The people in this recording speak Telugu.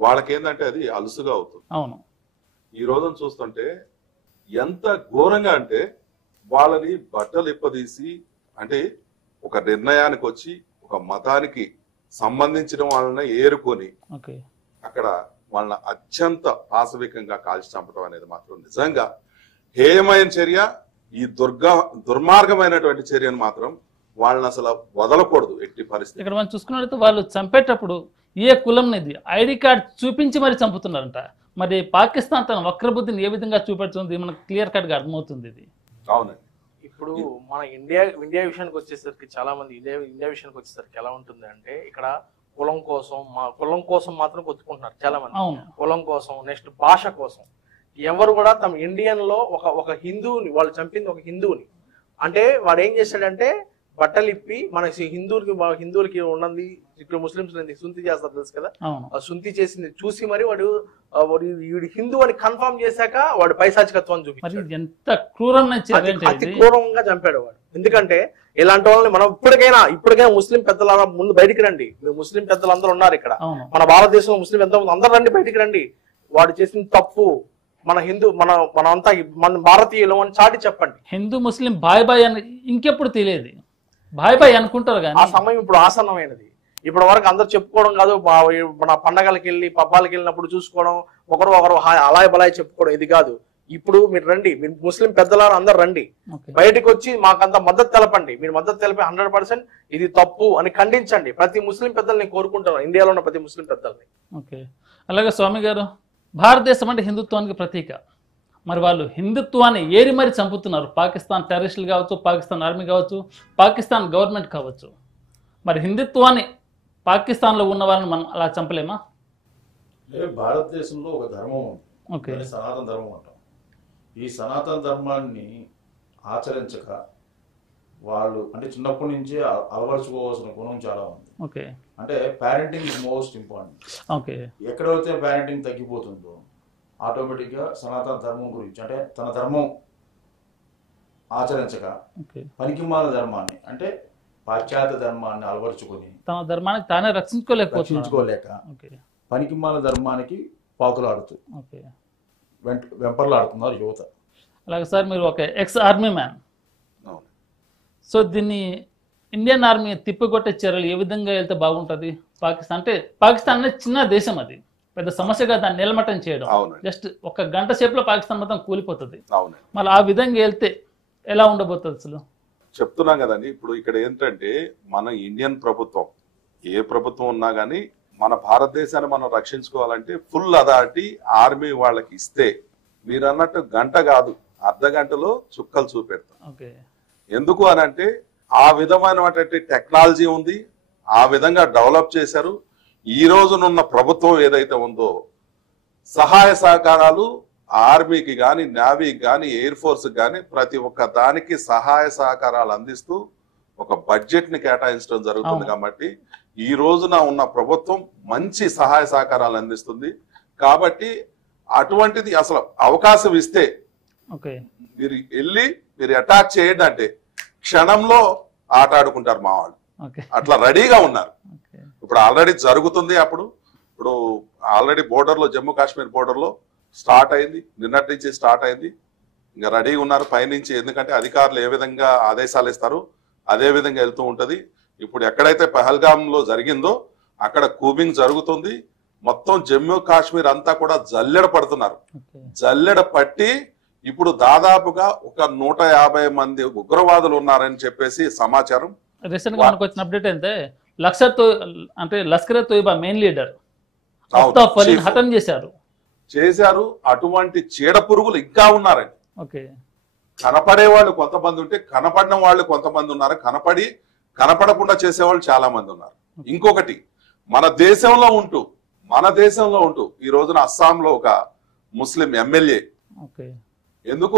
వాళ్ళకేందంటే అది అలుసుగా అవుతుంది. అవును. ఈ రోజున చూస్తుంటే ఎంత ఘోరంగా అంటే వాళ్ళని బట్టలు ఇప్పదీసి అంటే ఒక నిర్ణయానికి వచ్చి ఒక మతానికి సంబంధించిన వాళ్ళని ఏరుకొని అక్కడ వాళ్ళని అత్యంత పాశవికంగా కాల్చి చంపడం అనేది మాత్రం నిజంగా హేయమైన చర్య. ఈ దుర్మార్గమైనటువంటి చర్యను మాత్రం వాళ్ళని అసలు వదలకూడదు ఎట్టి పరిస్థితి. ఇక్కడ మనం చూసుకున్నట్లయితే వాళ్ళు చంపేటప్పుడు ఏ కులం నిది ఐడి కార్డ్ చూపించి మరి చంపుతున్నారంట. మరి పాకిస్తాన్ తన వక్రబుద్ధిని ఏ విధంగా చూపెడుతుంది మనకు క్లియర్ కట్ గా అర్థమవుతుంది ఇది. అవునండి. ఇప్పుడు మన ఇండియా విషయానికి వచ్చేసరికి చాలా మంది ఇండియా విషయానికి వచ్చేసరికి ఎలా ఉంటుంది అంటే ఇక్కడ కులం కోసం మాత్రం కొట్టుకుంటున్నారు చాలా మంది. కులం కోసం, నెక్స్ట్ భాష కోసం. ఎవరు కూడా తమ ఇండియన్ లో ఒక హిందువుని వాళ్ళు చంపింది ఒక హిందువుని అంటే వాడు ఏం చేశాడంటే బట్టలు ఇప్పి మన హిందువులకి ఉన్నది ఇక్కడ ముస్లింస్ సుంతి చేస్తారు తెలుసు కదా, ఆ సుంతి చేసింది చూసి మరి వాడు హిందూ అని కన్ఫర్మ్ చేశాక వాడు పైశాచికత్వం చూపించాడు. ఎంత క్రూరంగా అతి క్రూరంగా చంపాడు వాడు. ఎందుకంటే ఇలాంటి వాళ్ళని మనం ఇప్పటికైనా ముస్లిం పెద్దల ముందు బయటికి రండి. ముస్లిం పెద్దలు అందరూ ఉన్నారు ఇక్కడ, మన భారతదేశంలో ముస్లిం పెద్దలు అందరూ రండి, బయటికి రండి. వాడు చేసిన తప్పు మనంతా మన భారతీయులు అని చాటి చెప్పండి. హిందూ ముస్లిం బాయ్ అని ఇంకెప్పుడు తెలియదు, బాయ్ అనుకుంటారు కానీ ఆ సమయం ఇప్పుడు ఆసన్నమైనది. ఇప్పటి వరకు అందరు చెప్పుకోవడం కాదు, మన పండగలకి వెళ్ళి పబ్బాలకి వెళ్ళినప్పుడు చూసుకోవడం, ఒకరు అలాయ్ బలాయ్ చెప్పుకోవడం ఇది కాదు. ఇప్పుడు మీరు రండి, మీరు ముస్లిం పెద్దలారు అందరు రండి, బయటకు వచ్చి మాకంత మద్దతు తెలపండి. మీరు మద్దతు తెలిపి 100% ఇది తప్పు అని ఖండించండి. ప్రతి ముస్లిం పెద్దలు నేను కోరుకుంటాను, ఇండియాలో ఉన్న ప్రతి ముస్లిం పెద్దల్ని. ఓకే, అలాగే స్వామి గారు, భారతదేశం అంటే హిందుత్వానికి ప్రతీక. మరి వాళ్ళు హిందుత్వాన్ని ఏరి మరి చంపుతున్నారు. పాకిస్తాన్ టెర్రరిస్టులు కావచ్చు, పాకిస్తాన్ ఆర్మీ కావచ్చు, పాకిస్తాన్ గవర్నమెంట్ కావచ్చు. మరి హిందుత్వాన్ని పాకిస్తాన్లో ఉన్న వాళ్ళని మనం అలా చంపలేమా? భారతదేశంలో ఒక ధర్మం ఉంది, సనాతన ధర్మం అంటాం. ఈ సనాతన ధర్మాన్ని ఆచరించక వాళ్ళు అంటే చిన్నప్పటి నుంచి అలవరుచుకోవాల్సిన గుణం చాలా ఉంది. అంటే పేరెంటింగ్ ఇస్ మోస్ట్ ఇంపార్టెంట్. ఎక్కడైతే పేరెంటింగ్ తగ్గిపోతుందో ఆటోమేటిక్గా సనాతన ధర్మం గురించి అంటే తన ధర్మం ఆచరించక పనికిమాల ధర్మాన్ని అంటే పాశ్చాత్య ధర్మాన్ని అలవరుచుకొని తన ధర్మాన్ని తానే రక్షించుకోలేక పనికిమాల ధర్మానికి పాకులాడుతూ వెంపర్లాడుతున్నారు యువత. అలాగే సార్, మీరు ఒక ఎక్స్ ఆర్మీ మ్యాన్, సో దీన్ని ఇండియన్ ఆర్మీ తిప్పికొట్టే చర్యలు ఏ విధంగా వెళ్తే బాగుంటుంది? పాకిస్తాన్ అనేది చిన్న దేశం, అది పెద్ద సమస్యగా దాన్ని నిలమట్టం చేయడం జస్ట్ ఒక గంట సేపులో పాకిస్తాన్ మొత్తం కూలిపోతుంది. మళ్ళీ ఆ విధంగా వెళ్తే ఎలా ఉండబోతుంది అసలు? చెప్తున్నాం కదండి. ఇప్పుడు ఇక్కడ ఏంటంటే మన ఇండియన్ ప్రభుత్వం ఏ ప్రభుత్వం ఉన్నా కానీ మన భారతదేశాన్ని మనం రక్షించుకోవాలంటే ఫుల్ అథారిటీ ఆర్మీ వాళ్ళకి ఇస్తే మీరు అన్నట్టు గంట కాదు అర్ధ గంటలో చుక్కలు చూపెడతాం. ఎందుకు అని అంటే ఆ విధమైనటువంటి టెక్నాలజీ ఉంది, ఆ విధంగా డెవలప్ చేశారు. ఈ రోజునున్న ప్రభుత్వం ఏదైతే ఉందో సహాయ సహకారాలు ఆర్మీకి కానీ, నేవీకి కానీ, ఎయిర్ ఫోర్స్కి కానీ ప్రతి ఒక్క దానికి సహాయ సహకారాలు అందిస్తూ ఒక బడ్జెట్ ని కేటాయించడం జరుగుతుంది. కాబట్టి ఈ రోజున ఉన్న ప్రభుత్వం మంచి సహాయ సహకారాలు అందిస్తుంది. కాబట్టి అటువంటిది అసలు అవకాశం ఇస్తే మీరు వెళ్ళి మీరు అటాక్ చేయండి అంటే క్షణంలో ఆట ఆడుకుంటారు మా వాళ్ళు, అట్లా రెడీగా ఉన్నారు. ఇప్పుడు ఆల్రెడీ జరుగుతుంది. ఇప్పుడు ఆల్రెడీ బోర్డర్లో జమ్మూ కాశ్మీర్ బోర్డర్లో స్టార్ట్ అయింది, నిన్నటి నుంచి స్టార్ట్ అయింది. ఇంకా రెడీగా ఉన్నారు పైనుంచి, ఎందుకంటే అధికారులు ఏ విధంగా ఆదేశాలు ఇస్తారు అదే విధంగా వెళ్తూ ఉంటది. ఇప్పుడు ఎక్కడైతే పహల్గామ్లో జరిగిందో అక్కడ కూబింగ్ జరుగుతుంది. మొత్తం జమ్మూ కాశ్మీర్ అంతా కూడా జల్లెడ పడుతున్నారు. జల్లెడ పట్టి ఇప్పుడు దాదాపుగా ఒక 150 మంది ఉగ్రవాదులు ఉన్నారని చెప్పేసి సమాచారం. రీసెంట్ గా మనకు వచ్చిన అప్డేట్ అయితే లష్కర్ తోయిబా మెయిన్ లీడర్ హతం చేశారు. అటువంటి చీడ పురుగులు ఇంకా ఉన్నారండి. కనపడే వాళ్ళు కొంతమంది ఉంటే కనపడిన వాళ్ళు కొంతమంది ఉన్నారు, కనపడకుండా చేసేవాళ్ళు చాలా మంది ఉన్నారు. ఇంకొకటి మన దేశంలో ఉంటూ ఈ రోజున అస్సాంలో ఒక ముస్లిం ఎమ్మెల్యే ఎందుకు